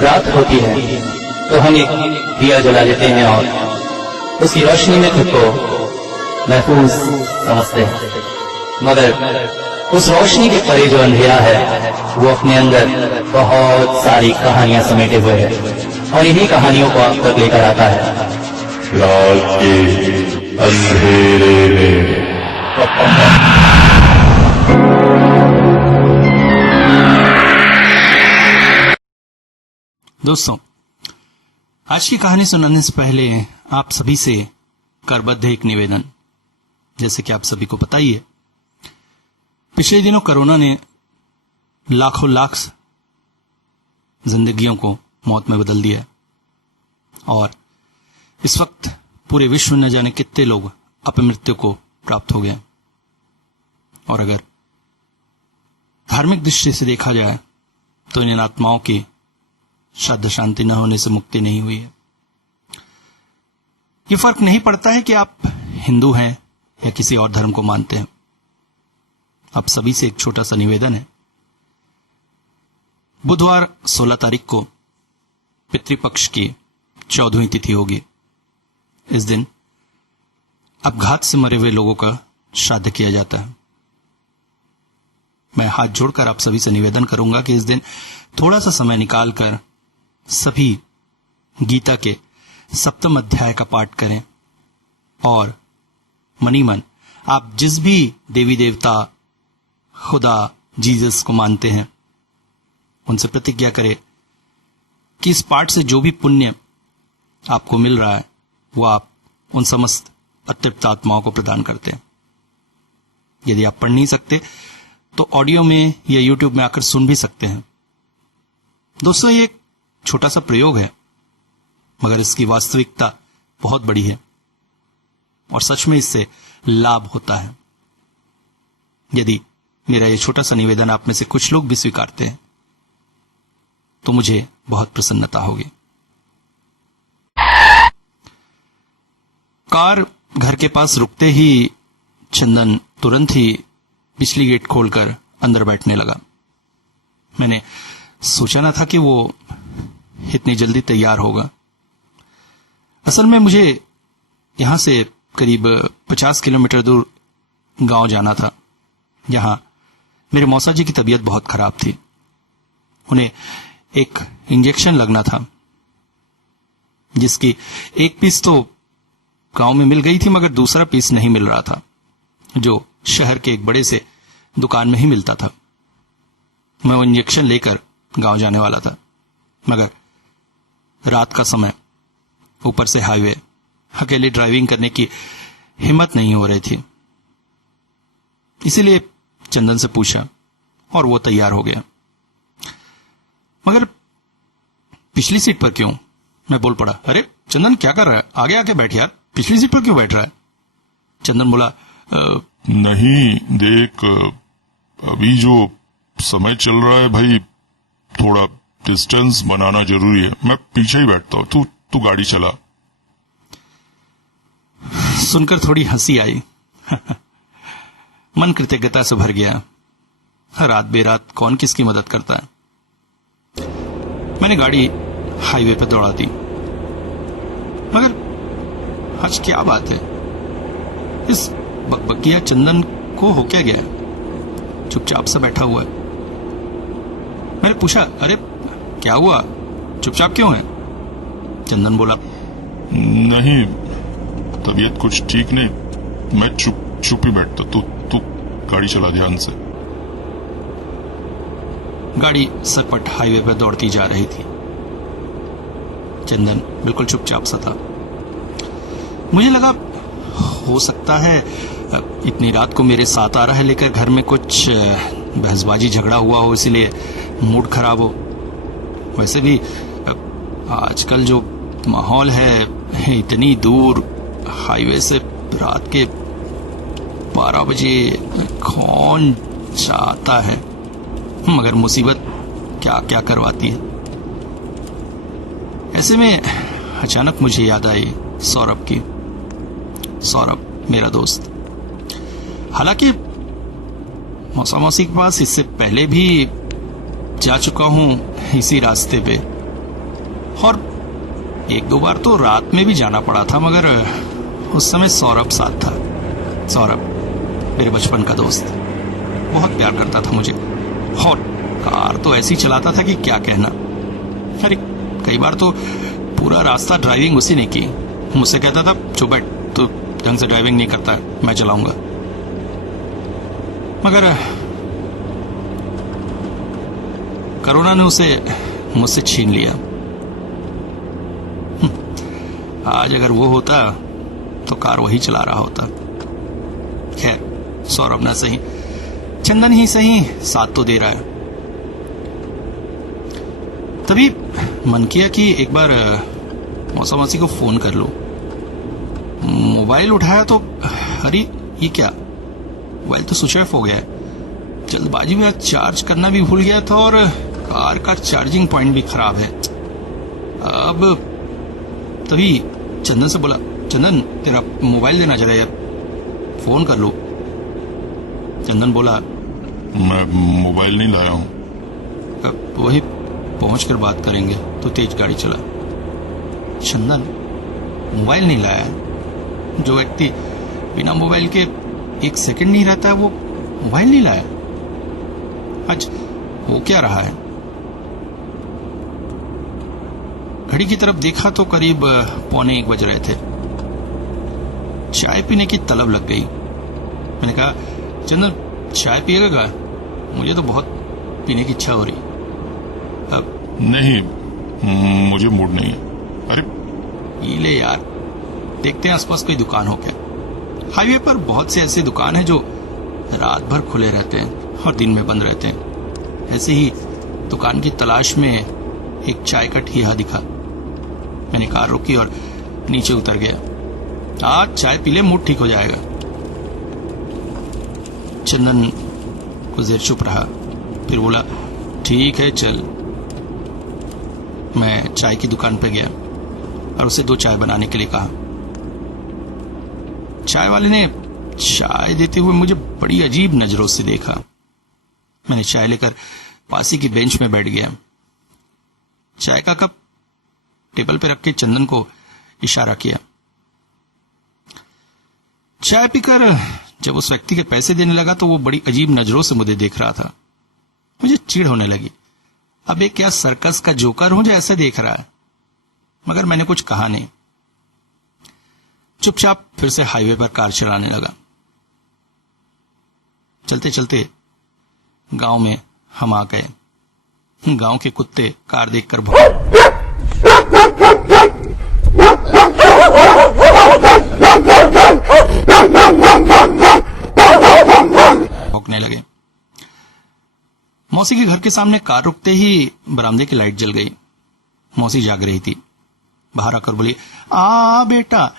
जब रात होती है तो हम एक दिया जला लेते हैं और उसकी रोशनी में खुद को महफूज समझते हैं, मगर उस रोशनी के परे जो अंधेरा है वो अपने अंदर बहुत सारी कहानियां समेटे हुए है और इन्हीं कहानियों को आप तक लेकर आता है रात के अंधेरे में। दोस्तों, आज की कहानी सुनाने से पहले आप सभी से करबद्ध एक निवेदन। जैसे कि आप सभी को पता ही है, पिछले दिनों कोरोना ने लाखों लाख जिंदगियों को मौत में बदल दिया है और इस वक्त पूरे विश्व में न जाने कितने लोग अपमृत्यु को प्राप्त हो गए। और अगर धार्मिक दृष्टि से देखा जाए तो इन आत्माओं की श्रद्धा शांति न होने से मुक्ति नहीं हुई है। ये फर्क नहीं पड़ता है कि आप हिंदू हैं या किसी और धर्म को मानते हैं। आप सभी से एक छोटा सा निवेदन है, बुधवार 16 तारीख को पितृपक्ष की 14वीं तिथि होगी। इस दिन अपघात से मरे हुए लोगों का श्राद्ध किया जाता है। मैं हाथ जोड़कर आप सभी से निवेदन करूंगा कि इस दिन थोड़ा सा समय निकालकर सभी गीता के 7वें अध्याय का पाठ करें और मनी मन आप जिस भी देवी देवता, खुदा, जीसस को मानते हैं उनसे प्रतिज्ञा करें कि इस पाठ से जो भी पुण्य आपको मिल रहा है वो आप उन समस्त अतृप्त आत्माओं को प्रदान करते हैं। यदि आप पढ़ नहीं सकते तो ऑडियो में या यूट्यूब में आकर सुन भी सकते हैं। दोस्तों, ये एक छोटा सा प्रयोग है मगर इसकी वास्तविकता बहुत बड़ी है और सच में इससे लाभ होता है। यदि मेरा ये छोटा सा निवेदन आप में से कुछ लोग भी स्वीकारते हैं तो मुझे बहुत प्रसन्नता होगी। कार घर के पास रुकते ही चंदन तुरंत ही पिछली गेट खोलकर अंदर बैठने लगा। मैंने सोचा ना था कि वो इतनी जल्दी तैयार होगा। असल में मुझे यहां से करीब 50 किलोमीटर दूर गांव जाना था, जहां मेरे मौसा जी की तबीयत बहुत खराब थी। उन्हें एक इंजेक्शन लगना था जिसकी एक पीस तो गांव में मिल गई थी मगर दूसरा पीस नहीं मिल रहा था, जो शहर के एक बड़े से दुकान में ही मिलता था। मैं वो इंजेक्शन लेकर गांव जाने वाला था मगर रात का समय, ऊपर से हाईवे, अकेले ड्राइविंग करने की हिम्मत नहीं हो रही थी। इसीलिए चंदन से पूछा और वो तैयार हो गया। मगर पिछली सीट पर क्यों? मैं बोल पड़ा, अरे चंदन क्या कर रहा है, आगे आके बैठ यार, पिछली सीट पर क्यों बैठ रहा है? चंदन बोला, नहीं देख, अभी जो समय चल रहा है भाई, थोड़ा डिस्टेंस बनाना जरूरी है, मैं पीछे ही बैठता हूँ, तू गाड़ी चला। सुनकर थोड़ी हंसी आई। मन कृतज्ञता से भर गया। रात बेरात कौन किसकी मदद करता है। मैंने गाड़ी हाईवे पर दौड़ा दी। मगर आज क्या बात है, इस बकबकिया चंदन को हो क्या गया? चुपचाप से बैठा हुआ है। मैंने पूछा, अरे क्या हुआ, चुपचाप क्यों है? चंदन बोला, नहीं तबीयत कुछ ठीक नहीं, मैं चुप ही बैठता, तू गाड़ी चला ध्यान से। गाड़ी सरपट हाईवे पर दौड़ती जा रही थी। चंदन बिल्कुल चुपचाप सा था। मुझे लगा हो सकता है इतनी रात को मेरे साथ आ रहा है लेकर घर में कुछ बहसबाजी झगड़ा हुआ हो, इसीलिए मूड खराब हो। वैसे भी आजकल जो माहौल है, इतनी दूर हाईवे से रात के 12 बजे कौन चाहता है, मगर मुसीबत क्या क्या करवाती है। ऐसे में अचानक मुझे याद आई सौरभ की। सौरभ मेरा दोस्त। हालांकि मौसा मौसी के पास इससे पहले भी जा चुका हूं इसी रास्ते पे, और एक दो बार तो रात में भी जाना पड़ा था, मगर उस समय सौरभ साथ था। सौरभ मेरे बचपन का दोस्त, बहुत प्यार करता था मुझे और कार तो ऐसी चलाता था कि क्या कहना। अरे कई बार तो पूरा रास्ता ड्राइविंग उसी ने की। मुझसे कहता था चुप बैठ, तू ढंग से ड्राइविंग नहीं करता, मैं चलाऊंगा। मगर कोरोना ने उसे मुझसे छीन लिया। आज अगर वो होता तो कार वही चला रहा होता। खैर, सौरभ ना सही, चंदन ही सही साथ तो दे रहा है। तभी मन किया कि एक बार मौसा मासी को फोन कर लो। मोबाइल उठाया तो अरे ये क्या, मोबाइल तो स्विच ऑफ हो गया है। जल्दबाजी में चार्ज करना भी भूल गया था और कार का चार्जिंग पॉइंट भी खराब है। अब तभी चंदन से बोला, चंदन तेरा मोबाइल देना जरा यार, फोन कर लो। चंदन बोला, मैं मोबाइल नहीं लाया हूं। वही पहुंच कर बात करेंगे, तो तेज गाड़ी चला। चंदन मोबाइल नहीं लाया। जो व्यक्ति बिना मोबाइल के एक सेकंड नहीं रहता, वो मोबाइल नहीं लाया। आज वो क्या रहा है? घड़ी की तरफ देखा तो करीब 1:45 बज रहे थे। चाय पीने की तलब लग गई। मैंने कहा, चंदन चाय पिएगा? मुझे तो बहुत पीने की इच्छा हो रही। अब नहीं, मुझे मूड नहीं। अरे पी ले यार, देखते हैं आसपास कोई दुकान हो क्या। हाईवे पर बहुत से ऐसे दुकान हैं जो रात भर खुले रहते हैं और दिन में बंद रहते हैं। ऐसे ही दुकान की तलाश में एक चाय का ठिया दिखा। मैंने कार रोकी और नीचे उतर गया। आज चाय पी ले, मूड ठीक हो जाएगा। चंदन कुछ देर चुप रहा, फिर बोला, ठीक है चल। मैं चाय की दुकान पे गया और उसे 2 चाय बनाने के लिए कहा। चाय वाले ने चाय देते हुए मुझे बड़ी अजीब नजरों से देखा। मैंने चाय लेकर पासी की बेंच में बैठ गया। चाय का कप टेबल पे रख के चंदन को इशारा किया। चाय पीकर जब उस व्यक्ति के पैसे देने लगा तो वो बड़ी अजीब नजरों से मुझे देख रहा था। मुझे चिढ़ होने लगी। अबे क्या सर्कस का जोकर हूं जो ऐसे देख रहा है? मगर मैंने कुछ कहा नहीं। चुपचाप फिर से हाईवे पर कार चलाने लगा। चलते चलते गांव में हम आ गए। गांव के कुत्ते कार देखकर भौंकने लगे। मौसी के घर के सामने कार रुकते ही बरामदे की लाइट जल गई। मौसी जाग रही थी। बाहर आकर बोली, आ बेटा,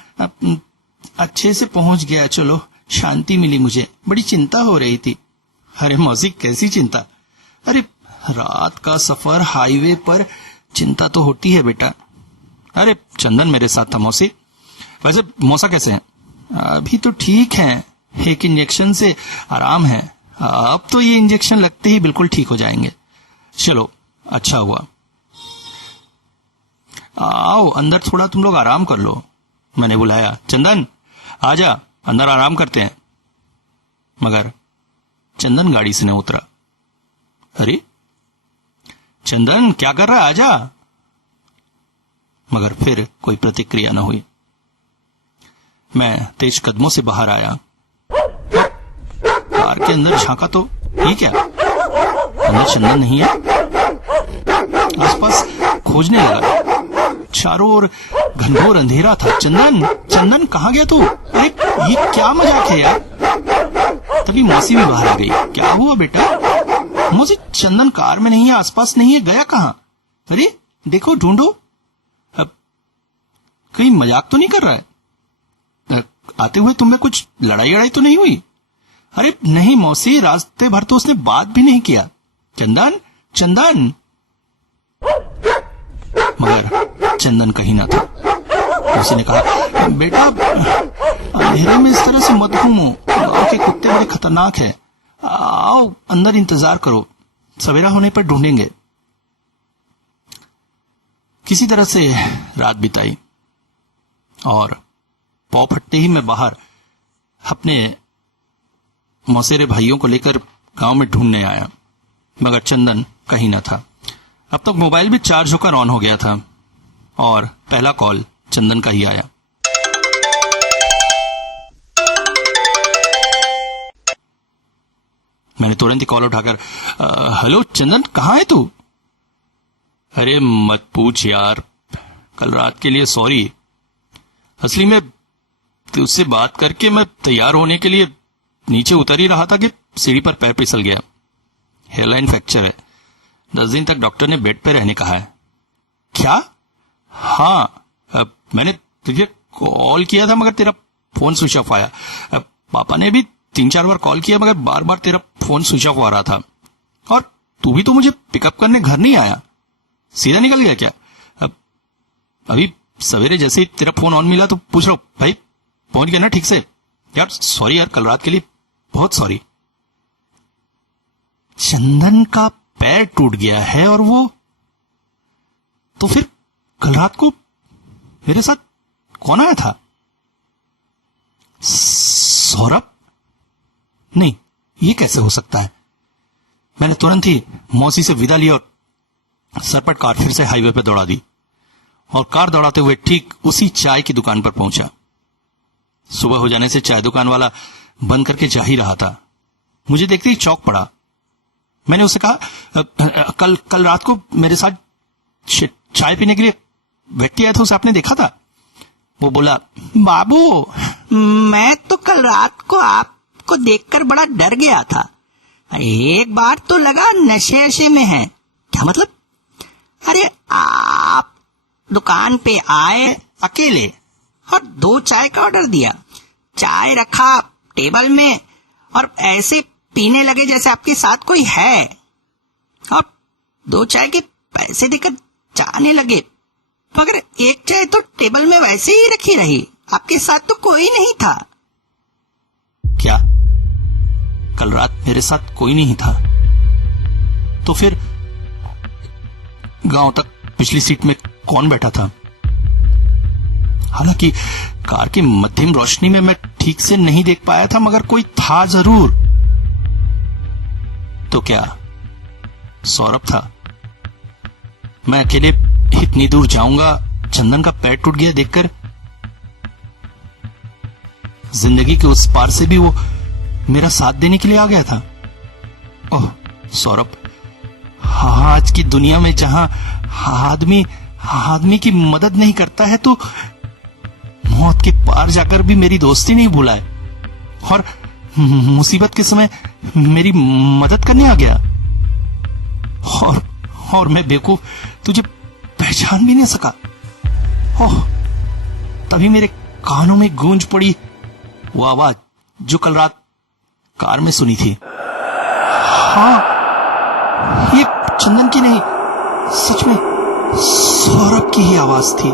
अच्छे से पहुंच गया, चलो शांति मिली, मुझे बड़ी चिंता हो रही थी। अरे मौसी कैसी चिंता? अरे रात का सफर हाईवे पर, चिंता तो होती है बेटा। अरे चंदन मेरे साथ था मौसी। वैसे मौसा कैसे हैं? अभी तो ठीक है, एक इंजेक्शन से आराम है। अब तो ये इंजेक्शन लगते ही बिल्कुल ठीक हो जाएंगे। चलो अच्छा हुआ। आओ अंदर थोड़ा तुम लोग आराम कर लो। मैंने बुलाया, चंदन आजा अंदर आराम करते हैं। मगर चंदन गाड़ी से न उतरा। अरे चंदन क्या कर रहा है, आजा। मगर फिर कोई प्रतिक्रिया न हुई। मैं तेज कदमों से बाहर आया। कार के अंदर झांका तो ये क्या, अंदर चंदन नहीं है। आसपास खोजने लगा। चारों ओर घनघोर अंधेरा था। चंदन, चंदन कहाँ गया तू? अरे ये क्या मजाक है यार। तभी मौसी भी बाहर आ गई। क्या हुआ बेटा? मौसी, चंदन कार में नहीं है, आसपास नहीं है, गया कहाँ? अरे देखो ढूंढो। अब कहीं मजाक तो नहीं कर रहा है? आते हुए तुम्हें कुछ लड़ाई तो नहीं हुई? अरे नहीं मौसी, रास्ते भर तो उसने बात भी नहीं किया। चंदन, चंदन। मगर चंदन कहीं ना था। उसी ने कहा, बेटा अंधेरे में इस तरह से मत घूमो, गांव के कुत्ते बड़े खतरनाक हैं। आओ अंदर इंतजार करो, सवेरा होने पर ढूंढेंगे। किसी तरह से रात बिताई और पौ फटते ही मैं बाहर अपने मौसेरे भाइयों को लेकर गांव में ढूंढने आया, मगर चंदन कहीं न था। अब तक मोबाइल भी चार्ज होकर ऑन हो गया था और पहला कॉल चंदन का ही आया। मैंने तुरंत ही कॉल उठाकर हेलो चंदन, कहाँ है तू? अरे मत पूछ यार, कल रात के लिए सॉरी। असली में तुझसे बात करके मैं तैयार होने के लिए नीचे उतर ही रहा था कि सीढ़ी पर पैर फिसल गया। हेयरलाइन फ्रैक्चर है, 10 दिन तक डॉक्टर ने बेड पे रहने कहा है। क्या? हाँ, मैंने तुझे कॉल किया था मगर तेरा फोन स्विच ऑफ आया। पापा ने भी 3-4 बार कॉल किया मगर बार बार तेरा फोन स्विच ऑफ आ रहा था। और तू भी तो मुझे पिकअप करने घर नहीं आया, सीधा निकल गया क्या? अभी सवेरे जैसे ही तेरा फोन ऑन मिला तो पूछ रहा हूं, भाई पहुंच गया ना ठीक से? यार सॉरी यार, कल रात के लिए बहुत सॉरी। चंदन का पैर टूट गया है और वो तो फिर कल रात को मेरे साथ कौन आया था? सौरभ? नहीं, ये कैसे हो सकता है? मैंने तुरंत ही मौसी से विदा लिया और सरपट कार फिर से हाईवे पर दौड़ा दी और कार दौड़ाते हुए ठीक उसी चाय की दुकान पर पहुंचा। सुबह हो जाने से चाय दुकान वाला बंद करके जा ही रहा था। मुझे देखते ही चौंक पड़ा। मैंने उससे कहा, कल रात को मेरे साथ चाय पीने के लिए व्यक्ति आया था, उसे आपने देखा था? वो बोला, बाबू मैं तो कल रात को आपको देखकर बड़ा डर गया था। एक बार तो लगा नशे में है। क्या मतलब? अरे आप दुकान पे आए अकेले और 2 चाय का ऑर्डर दिया, चाय रखा टेबल में और ऐसे पीने लगे जैसे आपके साथ कोई है और 2 चाय के पैसे देकर जाने लगे, मगर 1 चाय तो टेबल में वैसे ही रखी रही, आपके साथ तो कोई नहीं था। क्या कल रात मेरे साथ कोई नहीं था? तो फिर गांव तक पिछली सीट में कौन बैठा था? हालांकि कार की मध्यम रोशनी में मैं ठीक से नहीं देख पाया था, मगर कोई था जरूर। तो क्या सौरभ था? मैं अकेले इतनी दूर जाऊंगा, चंदन का पैर टूट गया देखकर? जिंदगी के उस पार से भी वो मेरा साथ देने के लिए आ गया था। ओह सौरभ, आज की दुनिया में जहां आदमी की मदद नहीं करता है तो मौत के पार जाकर भी मेरी दोस्ती नहीं भूला है और मुसीबत के समय मेरी मदद करने आ गया। और मैं बेवकूफ तुझे पहचान भी नहीं सका। ओह, तभी मेरे कानों में गूंज पड़ी वो आवाज जो कल रात कार में सुनी थी। हाँ, ये चंदन की नहीं, सच में सौरभ की ही आवाज थी।